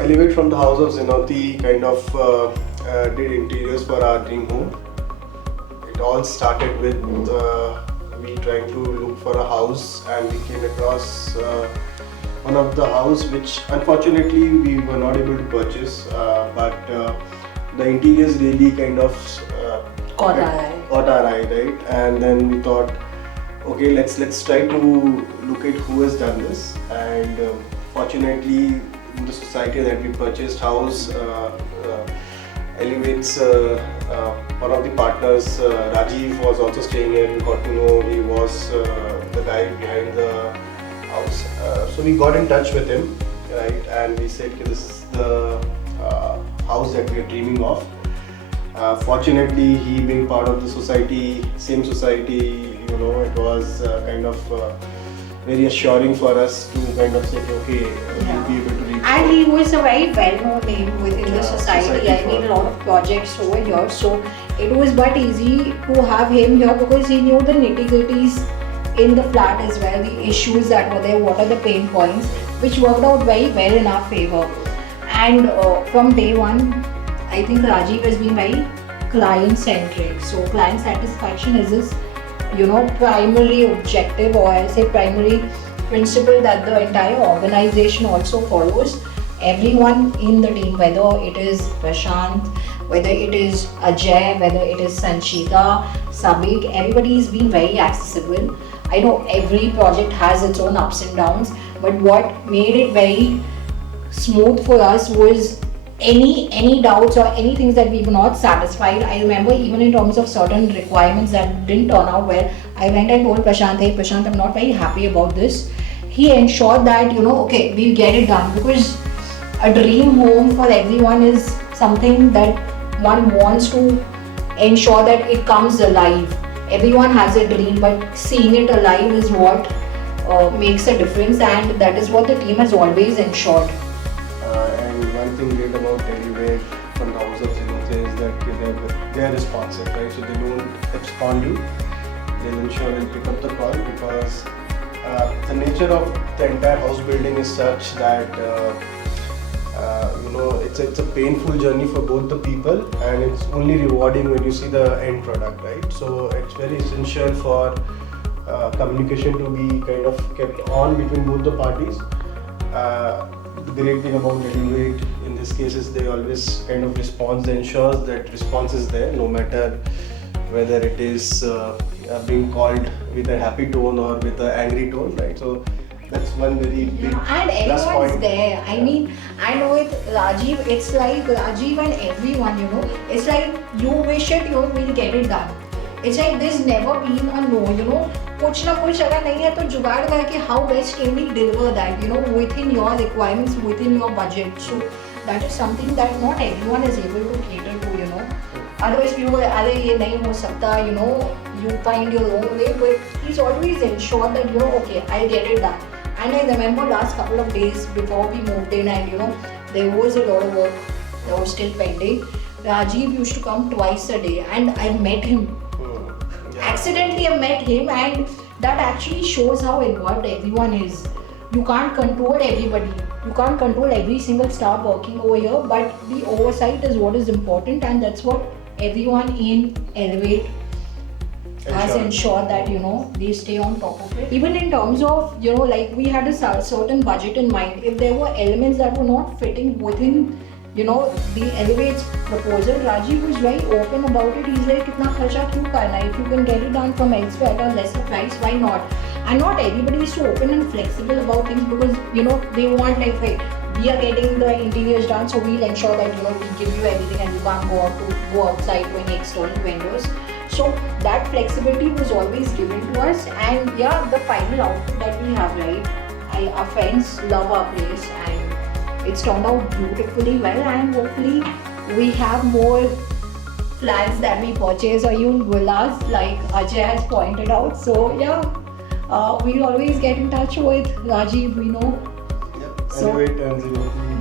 Elevate from the house of Zenoti kind of did interiors for our dream home. It all started with we trying to look for a house, and we came across one of the house which unfortunately we were not able to purchase, but the interiors really kind of caught our eye, right? And then we thought, okay, let's try to look at who has done this. And fortunately, in the society that we purchased house, Elevate's one of the partners, Rajiv, was also staying here. We got to know he was the guy behind the house. So we got in touch with him, right? And we said, okay, this is the house that we are dreaming of. Fortunately, he being part of the society, same society, it was kind of very assuring for us to kind of say, okay, we'll be able to reach. And he was a very well-known name within the society. I mean, a lot of projects over here. So it was but easy to have him here because he knew the nitty-gritties in the flat as well, the issues that were there, what are the pain points, which worked out very well in our favor. And from day one, I think Rajiv has been very client-centric. So client satisfaction is his primary objective, or I'll say primary principle that the entire organization also follows. Everyone in the team, whether it is Prashant, whether it is Ajay, whether it is Sanchita, Sabik, everybody is being very accessible. I know every project has its own ups and downs, but what made it very smooth for us was any doubts or any things that we were not satisfied. I remember even in terms of certain requirements that didn't turn out well, I went and told Prashant, hey Prashant, I'm not very happy about this. He ensured that, okay, we'll get it done, because a dream home for everyone is something that one wants to ensure that it comes alive. Everyone has a dream, but seeing it alive is what makes a difference, and that is what the team has always ensured. And one thing great about Elevate from the house of Zenoti is that they are responsive, right? So they don't abscond you. They'll ensure they'll pick up the call, because the nature of the entire house building is such that it's a painful journey for both the people, and it's only rewarding when you see the end product, right? So it's very essential for communication to be kind of kept on between both the parties. The great thing about Elevate in this case is they always kind of response, they ensures that response is there, no matter whether it is being called with a happy tone or with an angry tone, right? So that's one very big and plus everyone's point. there. I mean, I know with Rajiv, it's like Rajiv and everyone, it's like you wish it, we'll get it done. It's like there's never been a no, कुछ ना कुछ अगर नहीं है तो जुगाड़ करके how best can we deliver that, within your requirements, within your budget. So that is something that not everyone is able to cater to, Otherwise people are, अरे ये नहीं हो सकता, you find your own way, but he's always ensured that, okay, I'll get it done. And I remember last couple of days before we moved in, and there was a lot of work that was still pending. Rajiv used to come twice a day, and I met him. Accidentally I met him, and that actually shows how involved everyone is. You can't control everybody. You can't control every single staff working over here, but the oversight is what is important, and that's what everyone in Elevate has ensured that they stay on top of it. Even in terms of like we had a certain budget in mind. If there were elements that were not fitting within the Elevate's proposal, Rajiv was very open about it. He's like, "Kitna kharcha kyun karna? If you can get it done from elsewhere at a lesser price, why not?" And not everybody is so open and flexible about things, because they want like, hey, we are getting the interiors done, so we'll ensure that we give you everything, and you can't go outside to any external vendors. So that flexibility was always given to us, and the final output that we have, right? Our friends love our place, and it's turned out beautifully well, and hopefully we have more flats that we purchase, or even villas like Ajay has pointed out. So we'll always get in touch with Rajiv, we know. Elevate and Zenoti